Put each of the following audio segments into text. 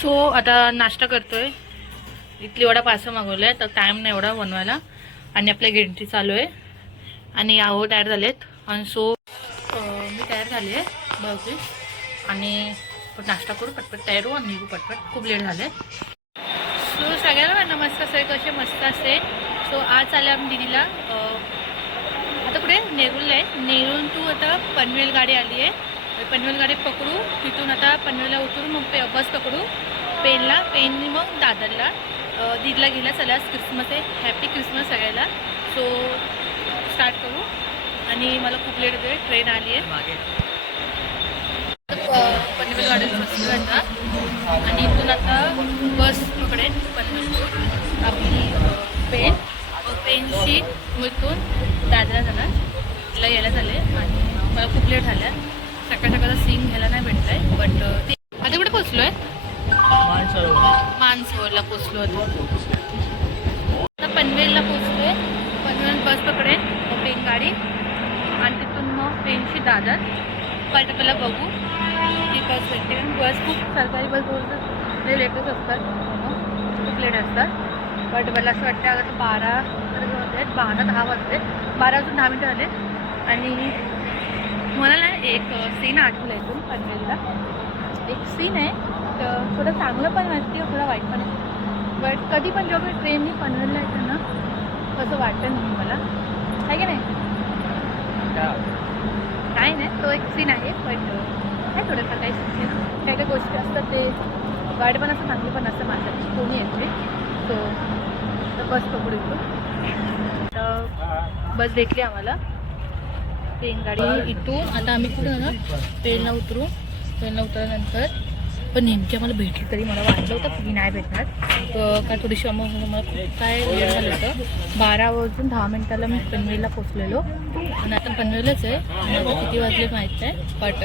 So आता नाश्ता करतोय. इडली वडा पार्सल मागवलाय तर टाइम नाही एवढा बनवायला आणि आपल्या एंट्री चालू आहे आणि आहो तयार झालेत आणि सो मी तयार झाली आहे बहुतेक आणि नाश्ता करू पटपट तयार होऊ आणि निघू पटपट. खूप लेट झाले. सो सगळ्यांना नमस्कार. सगळे कसे मस्त असते. सो आज आले आम्ही दिदीला आता कुठे नेरूळला आहे. नेरूळ टू आता पनवेल गाडी आली आहे. पनवेल गाडी पकडू तिथून आता पनवेलला उतरू मग बस पकडू पेनला पेननी मग दादरला दीदीला गेला. चला क्रिसमस आहे. हॅपी क्रिसमस सगळ्याला. सो स्टार्ट करू आणि मला खूप लेट होते. ट्रेन आली आहे पनवेल गाडीला बसलो आता आणि इथून आता बस पकडेन पनवेल आपली पेनशी इथून दादरला जाणार. तिला यायला झाले आणि मला खूप लेट झाल्या. सकाळ सकाळचा सीन घ्यायला नाही भेटलाय बट ते आता कुठे पोचलो आहे. मानसरोवरला पोचलो होतो. आता पनवेलला पोचलो आहे. पनवेल बस पकडेन मग पेन गाडी आणि तिथून मग पेनशी दादर. पहिला बघू ती बस भेटते कारण बस खूप सरकारी बस बोलतात ते लेटच असतात खूप लेट असतात. बट मला असं वाटतं आता 12 वाजले 10 वाजले 12 वाजून 10 मिनटं झाले. आणि मला ना एक सीन आठवलं इथून पनवेलला. एक सीन आहे तर थोडं चांगलं पण वाटते थोडं वाईट पण आहे. बट कधी पण जेव्हा मी ट्रेननी पनवेलला येतं ना तसं वाटतं नाही मला आहे की नाही. काय नाही तो एक सीन आहे बट काय थोडंफार काही सीन काही काही गोष्टी असतात ते वाईट पण असं चांगलं पण असतं माझ्याशी कोणी येते. सो बस पकडू इथून तर बस भेटली आम्हाला पेन गाडी इथून. आता आम्ही कुठं ना पेनला उतरू. पेनला उतरल्यानंतर पण नेमकी आम्हाला भेटली तरी मला वाटलं होतं की नाही भेटणार तर काय थोडीशी मला खूप काय लेट झालं होतं. 12 वाजून 10 मिनटाला मी पनवेलला पोचलेलो आणि आता पनवेलच आहे आणि आता किती वाजले माहीत नाही. बट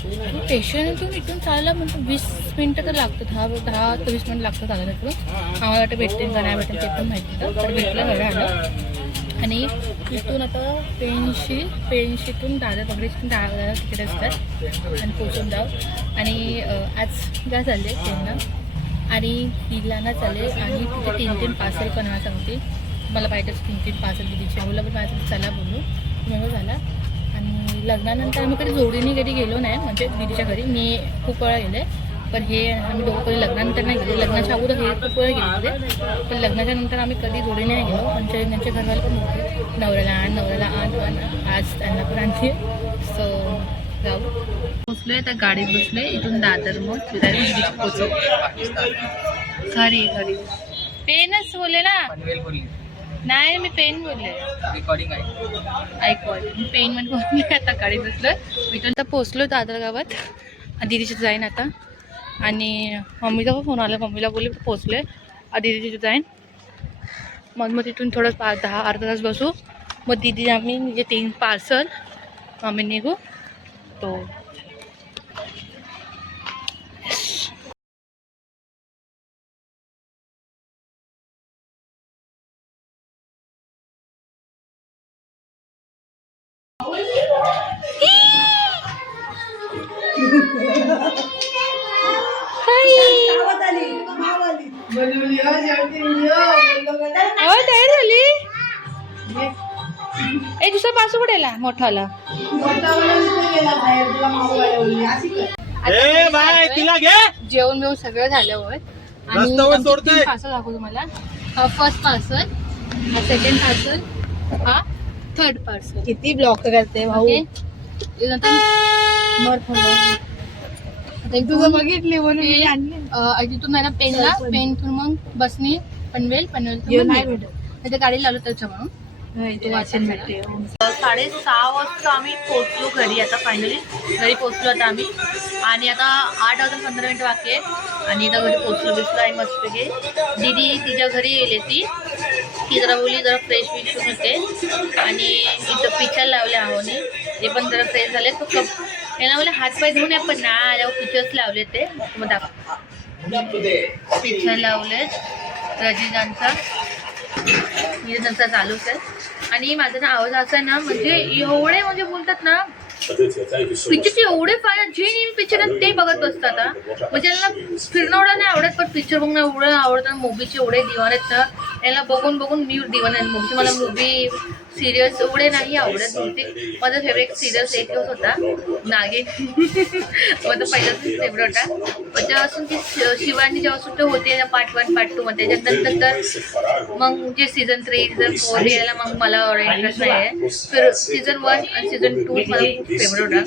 स्टेशनतून इथून चालायला म्हणजे 20 मिनटं तर लागतं. 10 ते 20 मिनटं लागतं चालायला इथून. आम्हाला वाटतं भेटते का नाही भेटेल ते पण माहिती होतं तर भेटलं घरी आलं. आणि इथून आता पेनशीतून दादा पकडेतून दादा तिकडे असतात आणि पोचून जाऊ. आणि आज काय चालले ट्रेनला आणि तिला चालले आणि तिथे 3 पार्सल बनवायला सांगते. मला पाहिजे 3 पार्सल दिदीच्या मुलं पण माझ्या चला बोलू मग झाला. आणि लग्नानंतर आम्ही कधी जोडीने कधी गेलो नाही म्हणजे दिदीच्या घरी. मी खूप वेळा गेले पण हे आम्ही दोघं कधी लग्नानंतर नाही गेले. लग्नाच्या अगोदर हे खूप वेळ गेले होते पण लग्नाच्या नंतर आम्ही कधी जोडीने नाही गेलो. त्यांच्या घरवाले पण होते नवऱ्याला आण आज त्यांना पण आणते. सो जाऊ पोचलो आहे त्या गाडीत बसले इथून दादर मग फिरायला पोचलो. खरी पेनच बोलले ना नाही मी पेन बोलले रिकॉर्डिंग आहे ऐकू मी पेन म्हणजे बोलले. आता गाडीत बसलो इथून तर पोचलो दादर गावात. दीदीची जाईन आता आणि मम्मीचा पण फोन आला. मम्मीला बोलले पोचले दीदीची जाईन मग तिथून थोडं 10 अर्धा तास बसू मग दीदी आम्ही म्हणजे 3 पार्सल आम्ही निघू. तो तयार झाली. एक दुसरा पासू कुठेला मोठाला जेवण बिवून सगळं झाल्यावर आणि पार्सल दाखवू तुम्हाला. फर्स्ट पार्सल हा सेकंड पार्सल हा थर्ड पार्सल. किती ब्लॉक करते भाऊ. तुझं बघितली म्हणून मी आणली. तिथून मला पेनला पेनतून मग बसनी पनवेल नाही भेटत गाडी लावलं त्याच्या म्हणून वाचन भेटते. 6:30 वाजता आम्ही पोचलो घरी. आता फायनली घरी पोचलो आता आम्ही आणि आता 8 वाजून 15 मिनिटं बाकी आहे आणि आता घरी पोचलो बिसलो आहे मस्तपैकी. दीदी तिच्या घरी गेली ती जरा बोलली जरा फ्रेश होते आणि इथं पिक्चर लावले आहोने ते पण जरा फ्रेश झाले. तो यांना बोलले हातपाय धुवून आहे पण ना आल्यावर पिक्चर्स लावले ते मग पिक्चर लावलेत रजनीकांतचा त्यांचा चालूच आहे. आणि माझा ना आवाज असा आहे ना म्हणजे एवढे म्हणजे बोलतात ना पिक्चरचे एवढे फार जे पिक्चर आहेत ते बघत बसतात आता. म्हणजे यांना फिरणं एवढं नाही आवडत, पण पिक्चर बघणं एवढं आवडतं. मूवीचे एवढे दिवाण आहेत ना, याला बघून बघून मी दिवाण आहे मूवीचे. मला मूवी सिरियल्स एवढे नाही आवडत. बहुतेक माझा फेवरेट सिरियल्स एक दिवस होता नागिन. माझा पहिलाच फेवरेट होता. पण जेव्हापासून ती शिवानी जेव्हा सुट्टी होते ना पार्ट 1 पार्ट 2 मध्ये, त्याच्यानंतर मग जे सीझन 3 सीझन 4 यायला मग मला एवढा इंटरेस्ट नाही आहे. फिर सीझन 1 आणि सीझन 2 मला खूप फेवरेट होता.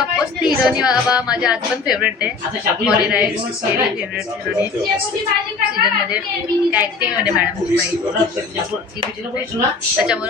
ऑफकोर्स ती हिरोनी बाबा माझ्या आज पण फेवरेट आहे. मॉली राय फेवरेट हिरोनी सीझनमध्ये ॲक्टिंगमध्ये मॅडम त्याच्यामुळं